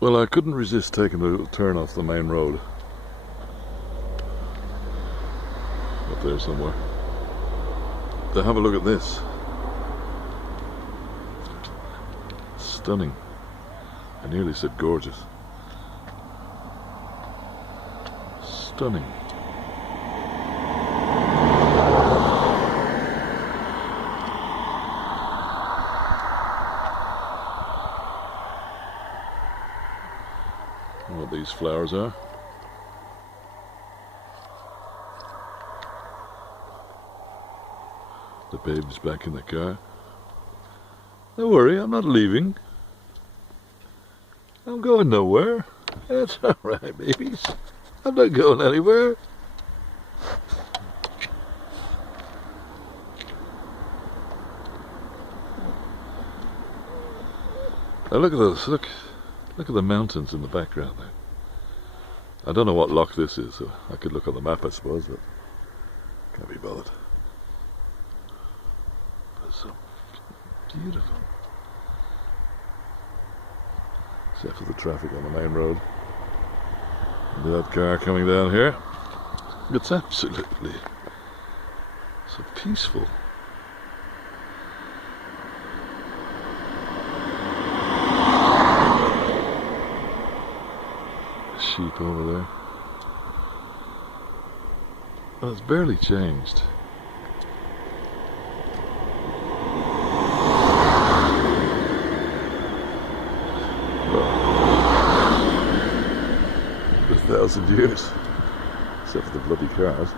Well, I couldn't resist taking a little turn off the main road. Up there somewhere. To have a look at this. Stunning. I nearly said gorgeous. Stunning. I don't know what these flowers are. The babe's back in the car. Don't worry, I'm not leaving. I'm going nowhere. That's alright, babies. I'm not going anywhere. Now look at this. Look at the mountains in the background there. I don't know what loch this is, so I could look on the map, I suppose, but can't be bothered. It's so beautiful. Except for the traffic on the main road. And that car coming down here. It's absolutely so peaceful. Sheep over there. Well, it's barely changed. Well, 1,000 years, except for the bloody cars.